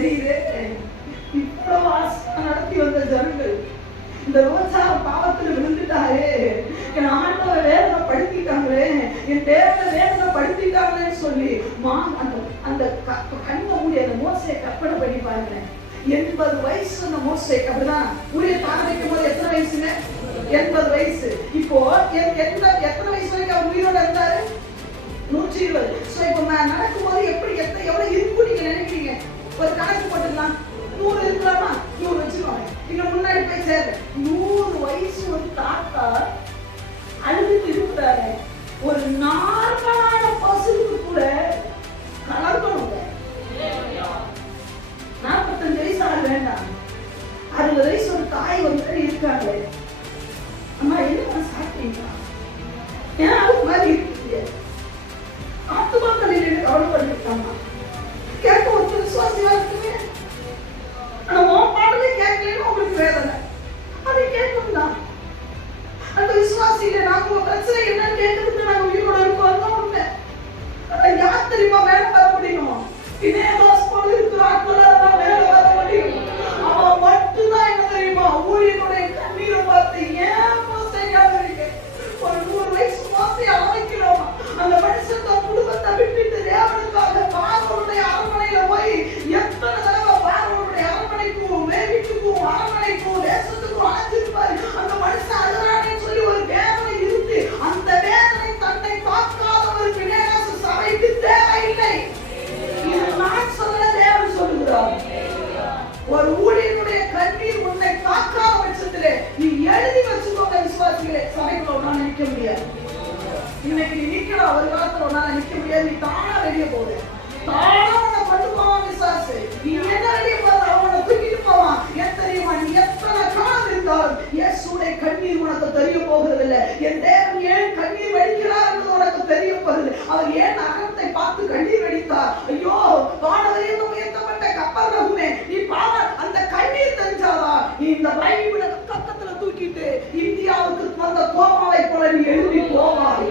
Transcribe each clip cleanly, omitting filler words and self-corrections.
தெரியுது. இவ்வளவு ஆசை நடத்தி வந்த ஜனங்கள் இந்த ரோஜா பாவத்துல விழுந்துட்டாரே, என் ஆண்டவர் வேதனைப்படுத்திட்டாங்களே, என் தேவனை வேதனைப்படுத்திட்டாங்களேன்னு சொல்லி அந்த கண்ணை மூடி அந்த மோசையை கற்பனை பண்ணி பாருங்க. 80 வயசு அந்த மோசைக்கு. அப்படிதான் ஊழியத்தை ஆரம்பிக்கும் போது எத்தனை வயசுங்க? 80 வயசு. இப்போ எத்தனை வயசு வரைக்கும் அவர் உயிரோட இருந்தாரு? 120. இப்ப நடக்கும் போது எப்படி எவ்வளவு இருக்கும் நீங்க நினைக்கிறீங்க? ஒரு கணக்கு போட்டுக்கலாம். 100 இருக்கலாமா? 100 வச்சுக்கோங்க. இங்க முன்னாடி போய் சேர 100 வயசு ஒரு தாத்தா அழுதுட்டு இருக்கிறாரு. ஒரு நார்மலான பசுக்கு கூட கலக்கணும். 45 வயசு ஆள் வேண்டாம், 60 வயசு ஒரு தாய் வந்து இருக்காங்க. அம்மா என்ன சாப்பிட்டீங்களா? ஏன்னா அது மாதிரி இருக்கீங்க. ஆத்துமாக்களில் கவலைப்பட்டிருக்காமா கேட்க ஒரு விசுவாசியா இருக்குங்க. ஆனா உன் பாடலே கேட்கலன்னு உங்களுக்கு வேதனை. அதை கேட்கும் தான் அந்த விசுவாசியில நாங்க பிரச்சனை என்னன்னு கேட்கறதுக்கு நாங்க உயிரோட இருக்கோம் தான் உண்மை. யார் தெரியுமா வேலை வர முடியும்? இதே மாஸ் போல இருக்கிற ஆட்களால வேலை வர முடியும். அவன் மட்டும்தான் என்ன தெரியுமா? ஊழியனுடைய கண்ணீரை பார்த்து ஏன் மோசையாக இருக்கு. ஒரு 100 வயசு மோசையை அமைக்கிறோம். அந்த மனுஷன் தன் குடும்பத்தை விட்டுட்டு தேவனுக்காக பார்வனுடைய அரண்மனையில போய் எத்தனை தடவை பார்வனுடைய அரண்மனைக்கும் வீட்டுக்கும் அரண்மனைக்கும் தேசத்துக்கும் அழைச்சிருப்பாரு. அந்த மனுஷன் அழுறானேன்னு சொல்லி ஒரு வேதனை இருந்து அந்த வேதனை தன்னை பார்க்காதவருக்கு நேராச சபைக்கு தேவையில்லை. இது நான் சொல்ல தேவன் சொல்லுகிறார். ஒரு ஊழியனுடைய கண்ணீர் உன்னை காக்காத பட்சத்திலே நீ எழுதி வச்சுக்கோங்க விசுவாசிகளே, சபைக்குள்ள ஒன்னால நிற்க முடியாது. இன்னைக்கு நீ நிக்கலாம், ஒரு காலத்துல ஒன்னால நிற்க முடியாது. நீ தானா வெளியே போடு, தானா உன்னை கொண்டு போவான் விசுவாசி. நீ என்ன வெளியே போற அவனை தூக்கிட்டு போவான். ஏன் தெரியுமா? நீ எத்தனை காலம் இருந்தாலும் இயேசுடைய கண்ணீர் உனக்கு தெரிய போகிறது இல்லை. என் தேவன் ஏன் கண்ணீர் வடிக்கிறார் என்று உனக்கு தெரிய போகிறது. அவர் ஏன் அகத்தை பார்த்து கண்ணீர் வடித்தார்? ஐயோ வானவரையும் உயர்த்தப்பட்ட கப்பர்நகூமே, நீ பாவ அந்த கண்ணீர் தெரிஞ்சாதா நீ இந்த பைபிளை பக்கத்துல தூக்கிட்டு இந்தியாவுக்கு வந்த தோமாவை போல நீ எழுதி போவாய்.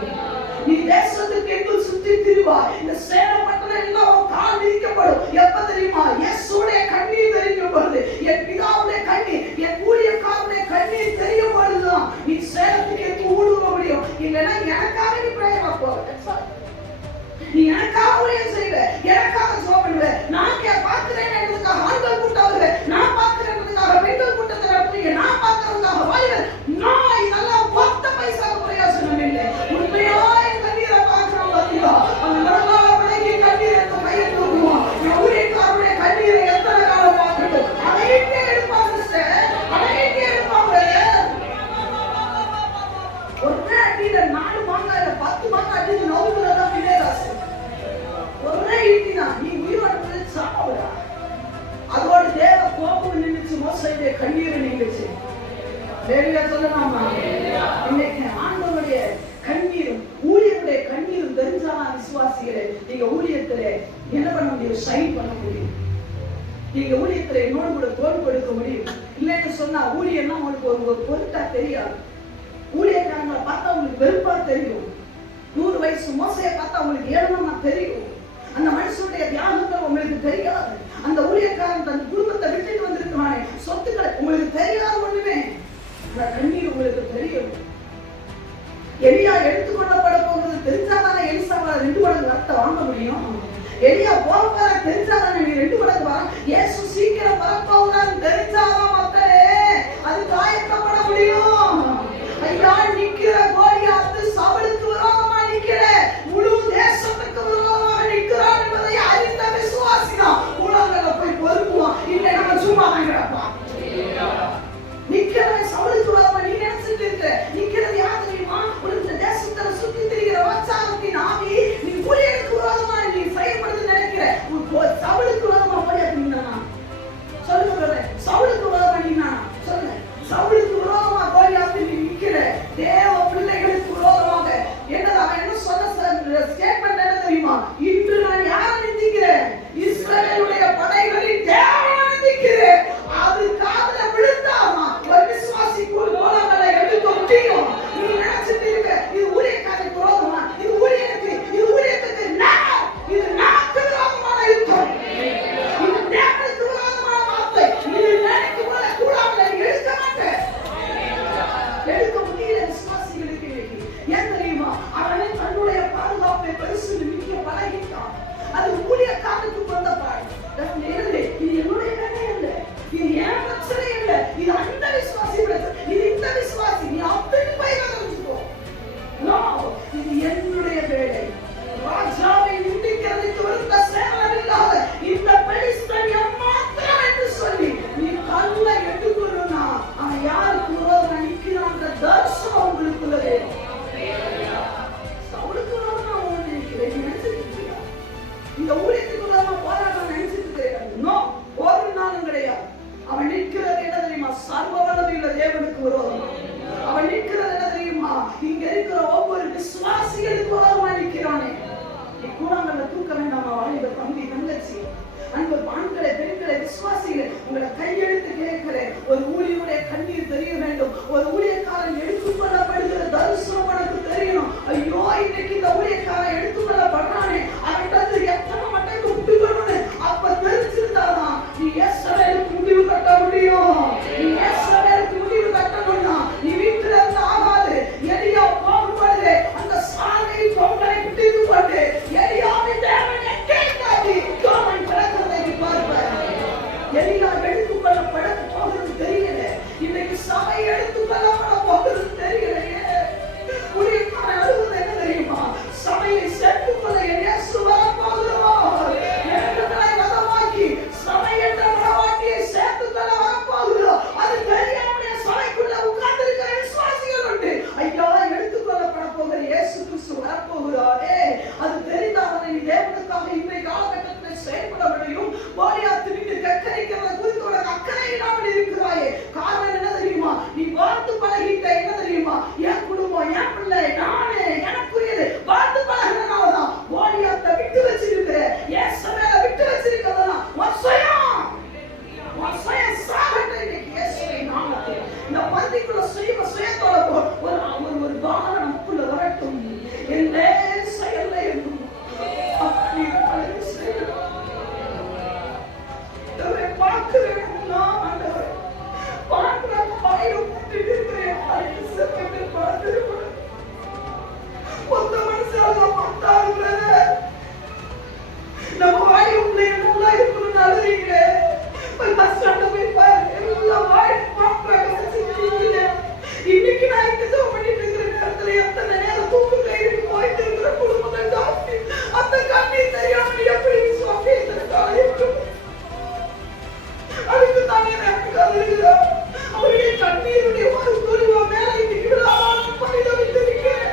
நீ தேசத்துக்கு எங்கும் சுத்தி திரிவாய். இந்த சேலம் பட்டணம் எல்லாம் கால் விரிக்கப்படும். எப்ப தெரியுமா? இயேசுடைய கண்ணீர் தெரியும் பொழுது, என் பிதாவுடைய கண்ணீர், என் ஊழியக்காரனுடைய கண்ணீர் தெரியும் பொழுதுதான் நீ சேலத்துக்கு எங்கு ஊடுருவ முடியும். இல்லைன்னா எனக்காக நீ பிரேயரா போற, நீ எனக்காக ஊழியம் செய்வ, எனக்காக ஜெபம் பண்ணுவ. நான் பார்க்கிறேன் என்றதுக்காக ஆண்கள் கூட்டம் வருவேன், நான் பார்க்கிறேன் என்றதுக்காக பெண்கள் கூட்டத்தை நடத்துவீங்க, நான் பார்க்கறதுக்காக வாய்வர். நான் இதெல்லாம் 10 பைசா பிரயோஜனம் இல்லை. உண்மையா என் கண்ணீரை பார்க்கிறோம் பார்த்தீங்களா? அந்த மனதால விலகி கண்ணீர் எடுத்து கையை தூக்குவோம். ஊழியக்காரருடைய கண்ணீரை எத்தனை காலம் பார்க்கணும்? அதையிட்டே எடுப்பாங்க சார், அதையிட்டே எடுப்பாங்க. ஒரே அடியில 4 மாங்காய் 10 மாங்காய் அடிச்சு நோவுலதான் பின்னேராசு. ஒரே இட்டிதான் நீ உயிரோடு சாப்பிடா. அதோட தேவ கோபம் நின்றுச்சு, மோசையுடைய கண்ணீரை நின்றுச்சு. வேலையா சொல்லலாமா? இன்னைக்கு ஆண்டவருடைய கண்ணீரும் ஊழியருடைய கண்ணீரும் தெரிஞ்சாலும் விசுவாசிகளே, நீங்க ஊழியத்துல என்ன பண்ண முடியும்? ஷைன் பண்ண முடியும். நீங்க ஊழியத்துல என்னோடு கூட தோல் கொடுக்க முடியும். இல்லைன்னு சொன்னா ஊழியர்னா உங்களுக்கு ஒரு பொருட்டா தெரியாது. ஊழியக்காரங்களை பார்த்தா உங்களுக்கு வெறுப்பா தெரியும். 100 வயசு மோசையை பார்த்தா உங்களுக்கு ஏளனமா தெரியும். அந்த மனுஷனுடைய தியாகங்கள் உங்களுக்கு தெரியாது. அந்த ஊழியக்காரன் தன் குடும்பத்தை விட்டுட்டு வந்திருக்கிறானே, சொத்துக்களை உங்களுக்கு தெரியாது. ஒண்ணுமே கண்ணீர் உங்களுக்கு தெரியும். எலியா எடுத்துக்கொள்ளப்பட போகிறது தெரிஞ்சாதானே எலிசாவால 2 மடங்கு ரத்தம் வாங்க முடியும். எலியா போற தெரிஞ்சாதானே 2 மடங்கு வர. இயேசு சீக்கிரம் வரப்போகிறான்னு தெரிஞ்சாதான் மக்களே அது காயக்கப்பட முடியும். ஐயா நிக்கிற கோலியாத்து சவுலுக்கு விரோதமா நிக்கிற, முழு தேசத்துக்கு விரோதமாக நிற்கிறான் என்பதை அறிந்த விசுவாசிதான் உலகத்துல போய் பொறுப்புவான். இல்லை நம்ம சும்மா வாங்கிறப்பான். நிக்கிறவன் சவுலுக்கு விரோதமா நீ நினைச்சிட்டு இருக்க. நிக்கிறது யார் தெரியுமா? உனக்கு தேசத்துல சுத்தி திரிகிற வச்சாரத்தின் ஆவி. நீ ஊழியருக்கு விரோதமா நீ செயல்படுத்த நினைக்கிற. சவுலுக்கு விரோதமா விசுவாசிகளே, உங்களை கையெழுத்து கேட்கிறேன். ஒரு ஊழியருடைய கண்ணீர் தெரிய வேண்டும். ஒரு ஊழியக்காரன் எடுத்துக்கொள்ளப்படுகிற தரிசனம் உனக்கு தெரியணும். ஐயோ, இன்னைக்கு இந்த ஊழியக்காரன் எடுத்துக்கொள்ளப்படுறானே, அவன்கிட்ட எத்தனை மட்டைக்கு விட்டுக்கணும்னு அப்ப தெரிஞ்சிருந்தாதான் நீ இஸ்ரவேலுக்கு முடிவு கட்ட முடியும். நீ இஸ்ரவேலுக்கு முடிவு கட்டணும்னா நீ வீட்டுல இருந்து ஆகாது. எலியா போகும்போது அந்த சாலை பொங்கலை விட்டு கொண்டு எலியாவின் தேவன் எங்கே காட்டி கோமன் பிறக்கிறதை பார்ப்பார். எலியா எடுத்துக்கொள்ளப்பட போகிறது தெரியல. இன்னைக்கு சபை எடுத்துக்கொள்ளப்பட போகிறது தெரியலையே. ஊழியக்காரன் அழுவது என்ன தெரியுமா? சபையை சேர்த்துக்கொள்ள இயேசு வரப்போகிறார். எங்களை வதமாக்கி சபை என்ற மரவாட்டியை சேர்த்துக்கொள்ள வரப்போகிறோம். அது தெரியாமலே சபைக்குள்ள உட்கார்ந்து இருக்கிற விசுவாசிகள் உண்டு. ஐயா, எடுத்துக்கொள்ளப்பட போகிற இயேசு கிறிஸ்து வரப்போகிறாரே, அது தெரிந்தால் நீ தேவனுக்காக இன்றைய காலகட்டத்தில் செயல்பட முடியும். கோலியாத் நின்று கக்கரிக்கிறத குறித்து உனக்கு அக்கறை இல்லாமல் இருக்கிறாயே. காரணம் என்ன தெரியுமா? நீ வாழ்ந்து பழகிட்ட. என்ன தெரியுமா? என் குடும்பம், என் பிள்ளை, நானே, எனக்குரியது வாழ்ந்து பழகினால்தான் கோலியாத்தை விட்டு வச்சிருக்கிற, இயேசுவை விட்டு வச்சிருக்கிறதெல்லாம் இந்த பந்திக்குள்ள சுயத்தோட ஒரு பானம் நமக்குள்ள வரட்டும். எந்த செயல்ல அப்படி பார்க்கிறேன். பார்க்கிறேன் பயிரும் இருக்கிறேன். மொத்த மனுஷால பார்த்தாங்க. நம்ம வாய் உங்களை நல்லா இருக்கணும்னு அழுறீங்களே. பஸ் ஸ்டாண்ட்ல போய் பாரு, எல்லாம் வாய் பார்ப்பாங்க. இன்னைக்கு நான் இங்க ஜோ பண்ணிட்டு இருக்கிற நேரத்துல எத்தனை நேரம் தூக்கம் கையிட்டு போயிட்டு இருக்கிற குடும்பங்கள் ஜாஸ்தி. அந்த கண்ணீர் தெரியாம எப்படி சுவாமி அதுக்கு தானே எனக்கு அதுக்குதா அவருடைய கண்ணீருடைய ஒரு துருவ மேல இன்னைக்கு பரிதவித்திருக்கிறேன்.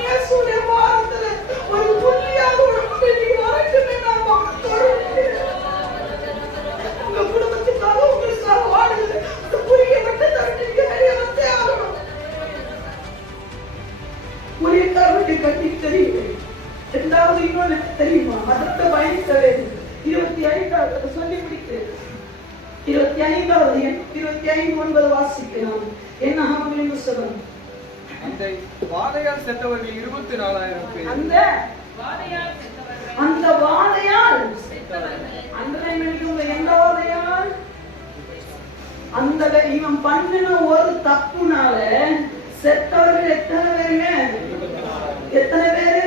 இயேசுடைய வாரத்துல ஒரு புள்ளியாக உடம்பு நீ வரட்டுமே நான் உங்க குடும்பத்துக்காக உங்களுக்காக வாடுகிறேன். அந்த புரிய மட்டும் தவிர்த்து வெளியே வந்தே ஆகணும். ஊழியக்காரருடைய கண்ணீர் தெரியுது. இரண்டாவது இன்னொன்று தெரியுமா? மதத்தை பயணிக்கவே 25 சொல்லி முடிக்கிறேன். 25வது 25:9 வாசிக்கிறோம். என்ன ஆகும் சொல்லுங்க. அந்த வாதையால் செத்தவர்கள் 24,000 பேர். அந்த வாதையால் எந்த வாதையால்? அந்த இவன் பண்ணின ஒரு தப்புனால செத்தவர்கள் எத்தனை பேருங்க? எத்தனை பேரு?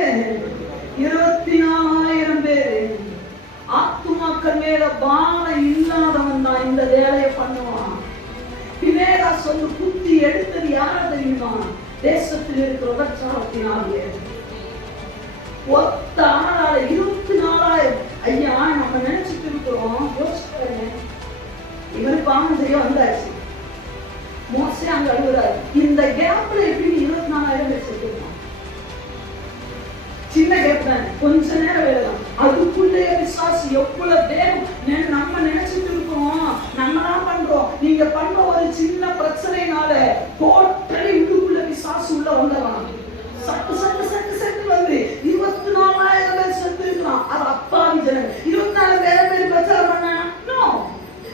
24,000 பேரு. ஆத்துமாக்கள் மேல பானம் இல்லாதவன் தான் இந்த வேலையை பண்ணுவான். பின்னேடா சொல்லு குத்தி எடுத்தது யார தெரியுமா? தேசத்தில் இருக்கிற உபச்சாரத்தினாலே ஒத்த ஆளால 24,000. ஐயா, நம்ம நினைச்சிட்டு இருக்கிறோம். யோசிச்சு இவரு பாவம் செய்ய வந்தாச்சு. மோசே அங்க அழுகுறாரு. இந்த கேப்ல எப்படி 24,000 பேர் செத்துருக்கான்? சின்ன கேப் தான், கொஞ்ச நேரம் வேலை. அதுக்குள்ளே விசுவாசி எவ்வளவு வேகம். நம்ம நினைச்சிட்டு இருக்கோம், நம்ம தான் பண்றோம். நீங்க பண்ற ஒரு சின்ன பிரச்சனைனால டோட்டலி உள்ளுக்குள்ள விசுவாசி உள்ள வந்துடலாம். சட்டு சட்டு சட்டு சட்டு வந்து 24,000 பேர் செத்து இருக்கலாம். அது அப்பாவி ஜனம். 24,000 பேர் பிரச்சாரம் பண்ணா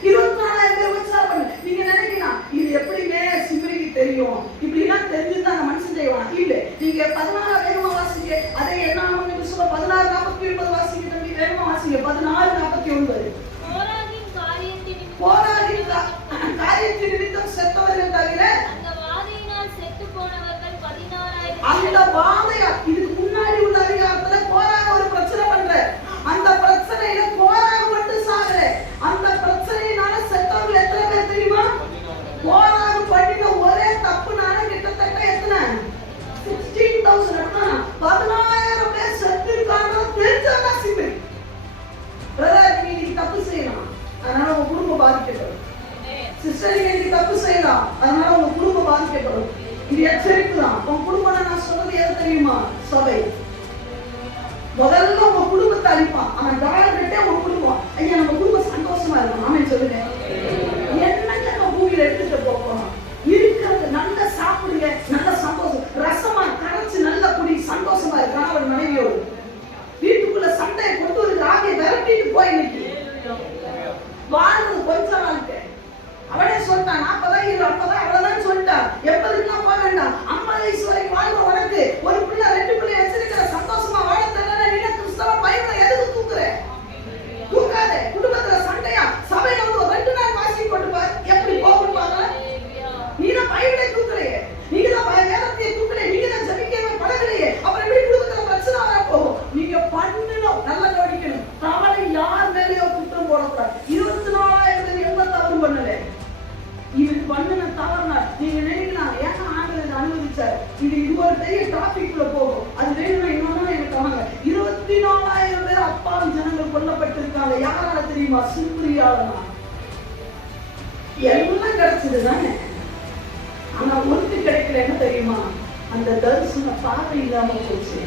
24,000 பேர் பிரச்சாரம் பண்ண. நீங்க நினைக்கலாம் இது எப்படிங்க சிம்ரிக்கு தெரியும்? இப்படிலாம் தெரிஞ்சுதான் மனுஷன் செய்வான். இல்ல, நீங்க 16 வேகமா வாசிங்க. அதே என்ன ஆகும்னு சொல்ல 16:49 வாசிங்க. தம்பி வேகமா வாசிங்க. 16:49. போராகின் காரியத்தின் நிமித்தம் செத்தவர்கள் தவிர அந்த வாதையா இதுக்கு முன்னாடி உள்ள அதிகாரத்துல போராக ஒரு பிரச்சனை பண்ற. அந்த பிரச்சனையில போராக மட்டும் சாகல. அந்த பிரச்சனையினால செத்தவர்கள் எத்தனை பேர் தெரியுமா? போராக பண்ணின ஒரே தப்புனால கிட்டத்தட்ட எத்தனை? 16,000. 10,000 பேர் செத்து இருக்காங்க. தெரிஞ்சா சிம்பிள் பிரதர், நீங்க தப்பு செய்யலாம், அதனால உங்க குடும்பம் பாதிக்கப்படும். சிஸ்டர், நீங்க தப்பு செய்யலாம், அதனால உங்க குடும்பம் பாதிக்கப்படும். இது எச்சரிப்பு தான். உங்க குடும்பம் நான் சொல்றது எது தெரியுமா? சபை. முதல்ல உங்க குடும்பத்தை அழிப்பான். அவன் டாக்டர்கிட்ட உங்க குடும்பம், ஐயா நம்ம குடும்பம் சந்தோஷமா இருக்கும். ஆமென் சொல்லுங்க. என்னங்க நம்ம பூமியில எடுத்துட்டு போறோம்? இருக்கிறது நல்லா சாப்பிடுங்க, நல்ல சந்தோஷம், ரசமா கரைச்சு நல்ல குடி, சந்தோஷமா இருக்கு. கணவன் மனைவியோடு வீட்டுக்குள்ள சண்டையை கொண்டு ஒரு ஆகிய விரட்டிட்டு போய் நிற்க சொல்லிட்டான். 40 இரு 50 அவ்வளவுதான் சொல்லிட்டான். 80க்குலாம் போக வேண்டாம். 50 வயசு வரைக்கும் வாழ்ற உனக்கு ஒரு பிள்ளை 2 பிள்ளை வச்சிருக்கிற சந்தோஷமா வாழ தெரியல. நீ கிறிஸ்தவ பைபிளை எதுக்கு தூக்குற? தூக்காத. குடும்பத்துல சண்டையா? சபையில வந்து ஒரு 2 நாள் வாசி போட்டு பாரு எப்படி போகும் பாருங்க. நீ தான் பைபிளை தூக்குறியே, நீங்க தான் வேதத்தை தூக்குறியே, நீங்க தான் ஜெபிக்கவே பழகலையே, அப்புறம் எப்படி குடும்பத்துல பிரச்சனை வர போகும்? நீங்க பண்ணணும், நல்லா கவனிக்கணும். தவறை யார் மேலேயோ குற்றம் போடக்கூடாது. 24,000 பேர் எந்த தவறு பண்ணல. இவன் பண்ணின தவறுனா நீங்க நினைக்கலாம் ஏன்னா ஆண்டவர் அனுமதிச்சார். இது ஒரு பெரிய டாபிக்ல போகும். அது வேணும்னா இன்னொன்னு எனக்கு வாங்க. 24,000 பேர் அப்பாவி ஜனங்கள் கொல்லப்பட்டிருக்காங்க. யாரால தெரியுமா? சிம்ரியாலனா. எல்லாம் கிடைச்சது தானே. ஆனா ஒன்று கிடைக்கல. என்ன தெரியுமா? அந்த தரிசன பார்வை இல்லாம போச்சு.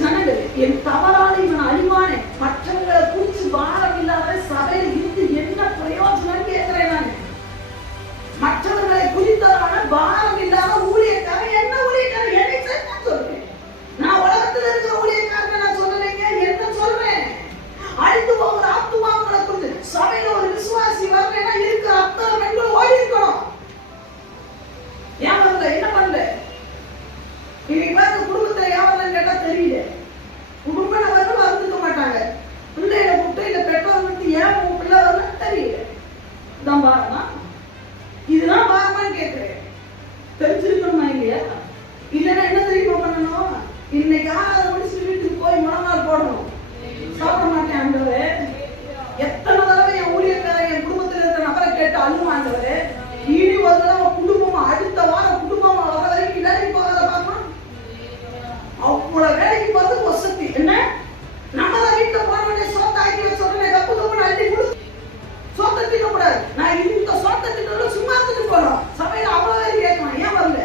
ஜனங்கள் என் தவறான இவன் அழிவானே, மற்றவங்களை குறிச்சு பாரம் இல்லாத சபையில் இருந்து என்ன பிரயோஜனம் கேட்கிறேன் நான். மற்றவர்களை குறித்ததான பாரம் இல்லாத ஊழியக்காரன் என்ன ஊழியக்காரன் என்னை சேர்த்து சொல்றேன். நான் உலகத்தில் இருக்கிற ஊழியக்காரன் நான் சொல்லலைங்க, என்ன சொல்றேன்? அழிந்து போகிற ஆத்துமாக்களை குறித்து சபையில ஒரு விசுவாசி வரலைன்னா இருக்கிற அத்தனை பெண்கள் ஓடி இருக்கணும். ஏன் வரல? என்ன பண்ணல? இன்னைக்கு பார்த்து குடும்பத்துல யாரெல்லாம் கேட்டா தெரியல. குடும்ப நபர்கள் வந்துக்க மாட்டாங்க. பிள்ளைகளை கூப்பிட்டு இந்த பெற்றோர் வந்து ஏன் உங்க பிள்ளை வரணும் தெரியல. இதான் பாரமா? இதுதான் பாரமான்னு கேட்கிறேன். தெரிஞ்சிருக்கணுமா இல்லையா? இல்லைன்னா என்ன தெரியுமா பண்ணணும்? இன்னைக்கு 6 மணிக்கு வீட்டுக்கு போய் முழங்கால் போடணும். சாப்பிட மாட்டேன் ஆண்டவரே. எத்தனை தடவை என் ஊழியக்காரன் என் குடும்பத்தில் இருக்கிற நபரை கேட்டு அழுவாண்டவரே. இனி ஒரு தடவை குடும்பமா அடுத்த வாரம் குடும்பமா வர வரைக்கும் வேலைக்கு போகாத பார்க்கணும். அவ்வளவு வேலைக்கு போறது வசதி என்ன? நம்ம தான் வீட்டுல போன உடனே சோத்தை ஆக்கி வச்ச உடனே கப்பு கப்பு அள்ளி கொடு. சோத்தை தின்ன கூடாது. நான் இந்த சோத்தை தின்னு சும்மா தின்னு போறோம். சபையில அவ்வளவு வேலை கேட்கணும். ஏன் வரல?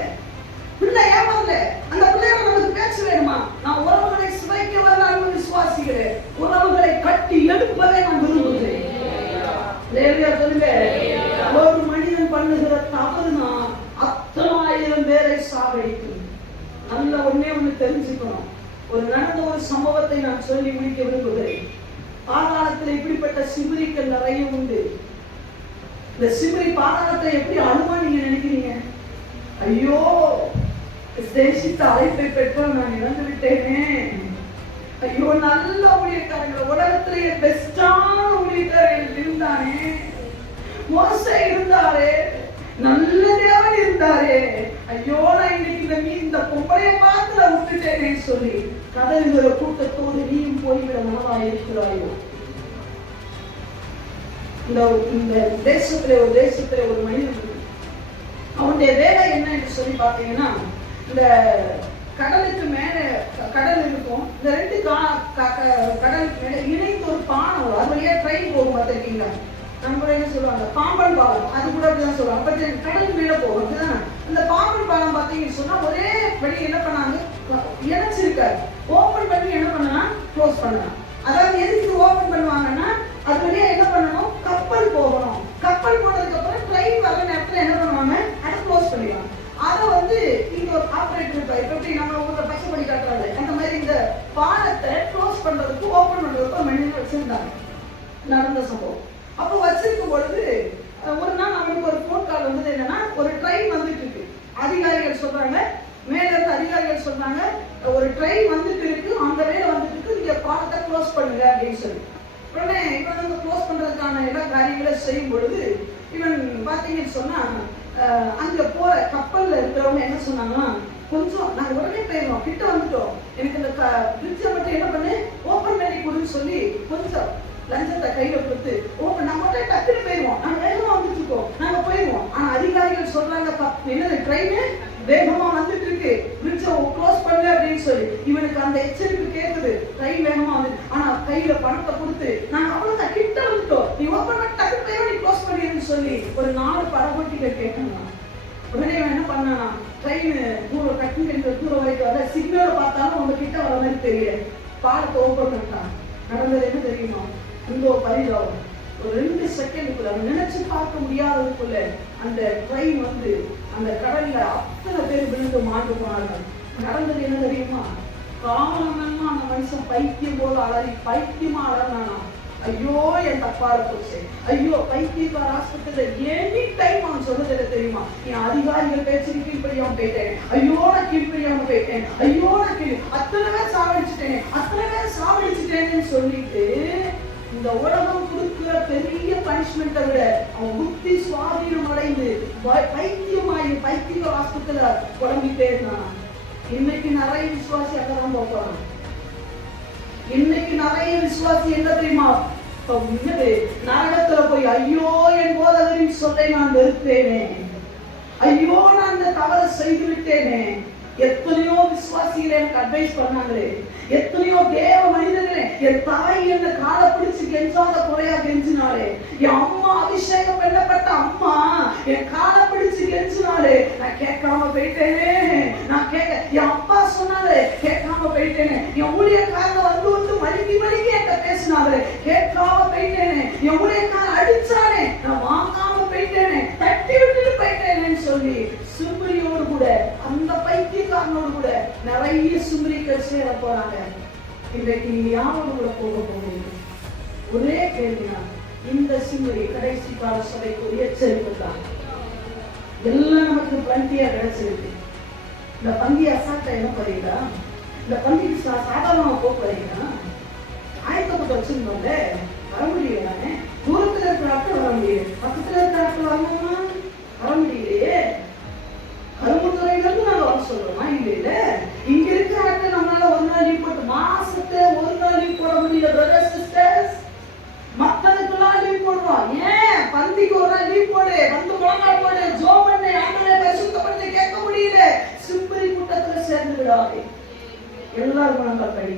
பிள்ளை ஏன் வரல? அந்த பிள்ளையோட நமக்கு பேச்சு வேணுமா? நான் உறவுகளை சுவைக்க வரலான்னு விசுவாசிக்கிறேன். உறவுகளை கட்டி எடுப்பதை நான் விரும்புகிறேன். சொல்லுங்க. ஒரு மனிதன் பண்ணுகிற தவறுனா 10,000 பேரை சாவடிக்கும். நல்ல ஒண்ணே ஒண்ணு தெரிஞ்சுக்கணும். நடந்த ஒரு சம்பவத்தை நான் சொல்லி முடிக்க விரும்புகிறேன். பாதாளத்தில் இப்படிப்பட்ட சிமிரிகள் நிறைய உண்டு. இந்த சிமிரி பாதாளத்தை எப்படி அழுவா நீங்க நினைக்கிறீங்க? ஐயோ தேசித்த அழைப்பை பெற்றோம் நான் இழந்து விட்டேனே. ஐயோ நல்ல ஊழியக்காரங்கள் உலகத்திலேயே பெஸ்டான ஊழியக்காரர்கள் இருந்தானே. மோசே இருந்தாரே, நல்ல தேவன் இருந்தாரே. ஐயோ நான் இன்னைக்கு இந்த பொம்பளைய பார்த்து நான் விட்டுட்டேனே சொல்லி கதறுகிற கூட்டத்தோடு நீயும் போய்விட மனமாய் இருக்கிறாயோ? இந்த தேசத்திலே ஒரு மனிதன் அவனுடைய வேலை என்ன என்று சொல்லி பார்த்தீங்கன்னா, இந்த கடலுக்கு மேல கடல் இருக்கும். இந்த 2 கடலுக்கு மேல இணைந்து ஒரு பாலம் வரும். அது வழியா ட்ரெயின் போகும். பார்த்துருக்கீங்களா? நம்ம என்ன சொல்லுவாங்க, பாம்பன் பாலம். அது கூட அப்படிதான் சொல்லுவாங்க. பட் கடலுக்கு மேல போகும். அப்படிதான் அந்த பாம்பன் பாலம் பார்த்தீங்கன்னு சொன்னா ஒரே வழி என்ன பண்ணாங்க, இணைச்சிருக்காரு. ஓபன் பண்ணி என்ன பண்ணனா க்ளோஸ் பண்ணலாம். அதாவது எதுக்கு ஓபன் பண்ணுவாங்கன்னா அது வழியா என்ன பண்ணணும், கப்பல் போகணும். கப்பல் போனதுக்கு அப்புறம் ட்ரெயின் வர நேரத்துல என்ன பண்ணுவாங்க, அதை க்ளோஸ் பண்ணிடுவாங்க. அதை வந்து இங்க ஒரு ஆபரேட்டர் இருப்பாரு. எப்படி நம்ம ஊர்ல பச்சைப்படி காட்டுறாங்க அந்த மாதிரி இந்த பாலத்தை க்ளோஸ் பண்றதுக்கு ஓபன் பண்றதுக்கு ஒரு மனிதன் வச்சிருந்தாங்க. நடந்த சம்பவம். அப்போ வச்சிருக்கும் பொழுது ஒரு நாள் அவனுக்கு ஒரு போன் கால் வந்தது. என்னன்னா, ஒரு ட்ரெயின் வந்துட்டு இருக்கு. அதிகாரிகள் சொல்றாங்க, மேல இருந்து அதிகாரிகள் சொல்றாங்க, ஒரு ட்ரெயின் வந்துட்டு இருக்கு, அந்த வேலை வந்துட்டு இருக்கு, நீங்க பாலத்தை க்ளோஸ் பண்ணுங்க அப்படின்னு சொல்லி. உடனே இவன் வந்து க்ளோஸ் பண்றதுக்கான எல்லா காரியங்களை செய்யும் பொழுது இவன் பாத்தீங்கன்னு சொன்னா அங்க போற கப்பல்ல இருக்கிறவங்க என்ன சொன்னாங்கன்னா, கொஞ்சம் நாங்க உடனே போயிடுவோம், கிட்ட வந்துட்டோம், எனக்கு இந்த பிரிட்ஜை மட்டும் என்ன பண்ணு ஓபன் பண்ணி கொடுன்னு சொல்லி கொஞ்சம் லஞ்சத்தை கையில கொடுத்து ஓபன் நம்ம மட்டும் டக்குன்னு போயிடுவோம், நாங்க வேகமா வந்துட்டு இருக்கோம், நாங்க போயிடுவோம். ஆனா அதிகாரிகள் சொல்றாங்க, என்னது ட்ரெயின் வேகமா வந்துட்டு இருக்கு, பிரிட்ஜை க்ளோஸ் பண்ணு அப்படின்னு சொல்லி. இவனுக்கு அந்த எச்சரிக்கை கேட்குது, ட்ரெயின் வேகமா வந்து. ஆனா கையில பணத்தை கொடுத்து நாங்க அவ்வளவுதான் கிட்ட வந்துட்டோம், நீ ஓபன் பண்ணி டக்குன்னு போயிடும், நீ க்ளோஸ் பண்ணிடுன்னு சொல்லி ஒரு 4 படகோட்டிகள் கேட்கணும். உடனே என்ன பண்ணானா, ட்ரெயின் தூரம் டக்குன்னு தூரம் வரைக்கும் வர சிக்னலை பார்த்தாலும் உங்க கிட்ட வர மாதிரி தெரியல, பாலத்தை ஓபன் பண்ணிட்டான். நடந்தது என்ன தெரியுமா, இந்த பரிதாபம். ஒரு 2 செகண்டுக்குள்ள நினைச்சு பார்க்க முடியாததுக்குள்ள அந்த ட்ரெயின் வந்து அந்த கடல்ல அத்தனை பேர் விழுந்து மாண்டு போனார்கள். நடந்தது என்ன தெரியுமா, காலமெல்லாம் அந்த மனுஷன் பைத்தியம் போல அலறி பைத்தியமா அலறானா. ஐயோ என் தப்பால போச்சு, ஐயோ பைத்தியக்கார ஆஸ்பத்திரியில எனி டைம் அவன் சொன்னது தெரியுமா, என் அதிகாரிகள் பேச்சுக்கு கீழ்ப்படியாம போயிட்டேன், ஐயோ நான் கீழ்ப்படியாம போயிட்டேன், ஐயோ நான் அத்தனை பேர் சாவடிச்சுட்டேன்னு சொல்லிட்டு இந்த உலகம் கொடுக்கிற பெரிய பனிஷ்மெண்ட்டை விட அவன் புத்தி சுவாதீனம் அடைந்து பைத்திய ஆஸ்பத்திரியில குழம்பிட்டே இருந்தான். இன்னைக்கு நிறைய விசுவாசி அங்கதான் போறான். இன்னைக்கு நிறைய விசுவாசி என்ன தெரியுமா, நரகத்துல போய் ஐயோ என் போதகரின் சொல்லை நான் வெறுத்தேனே, ஐயோ நான் இந்த தவறை செய்து விட்டேனே. எத்தனையோ விசுவாசிகள் எனக்கு அட்வைஸ் பண்ணாங்களே, எத்தனையோ தேவ மனிதர்களே, என் தாய் என்ன காலை பிடிச்சு கெஞ்சாத குறையா கெஞ்சினாலே, என் அம்மா அபிஷேகம் பண்ணப்பட்ட அம்மா என் காலை பிடிச்சு கெஞ்சினாலே, நான் கேட்காம போயிட்டேனே, நான் என் அப்பா சொன்னாலே கேட்காம போயிட்டேனே, என் ஊழியக்காரங்க வந்து மணிக்கு என்கிட்ட பேசினாலே கேட்காம போயிட்டேனே, என் ஊழியக்காரன் அடிச்சானே நான் வாங்காம போயிட்டேனே, தட்டி விட்டுட்டு போயிட்டேனேன்னு சொல்லி சுமரியோடு கூட அந்த பைத்தியக்காரனோடு கூட நிறைய சுமரிகள் சேர போறாங்க. இன்றைக்கு நீங்க யாரோடு கூட போக போகிறீங்க? ஒரே கேள்விதான், இந்த சுமரி கடைசி கால சபைக்கு ஒரு எச்சரிக்கை தான். எல்லாம் நமக்கு பந்தியா கிடைச்சிருக்கு. இந்த பந்தி அசால்ட்டா என்ன போறீங்களா? இந்த பந்திக்கு சாதாரணமா போறீங்களா? ஆயத்தப்பட்டு வச்சிருந்தோம்ல, வர முடியல தானே. தூரத்துல இருக்கிற ஆட்கள் வர முடியும், பக்கத்துல இருக்கிற ஆட்கள் வரணுமா? வர முடியலையே. கரும்புத்துறையில இருந்து நாங்க வர சொல்றோமா? இல்ல இங்க இருக்கிற ஆட்கள் நம்மளால ஒரு நாள் லீவ் போட்டு, மாசத்தை ஒரு நாள் லீவ் போட முடியல பிரதர்ஸ் சிஸ்டர்ஸ். மக்களுக்கெல்லாம் லீவ் போடுவோம். ஏன் பந்திக்கு ஒரு நாள் லீவ் போடு, வந்து முழங்கால் போடு, ஜோம் பண்ணு, ஆண்டவரை பரிசுத்தப்படுத்தி கேட்க முடியல. சிம்பரி கூட்டத்துல சேர்ந்து விடாதே. எல்லாரும் முழங்கால் படி.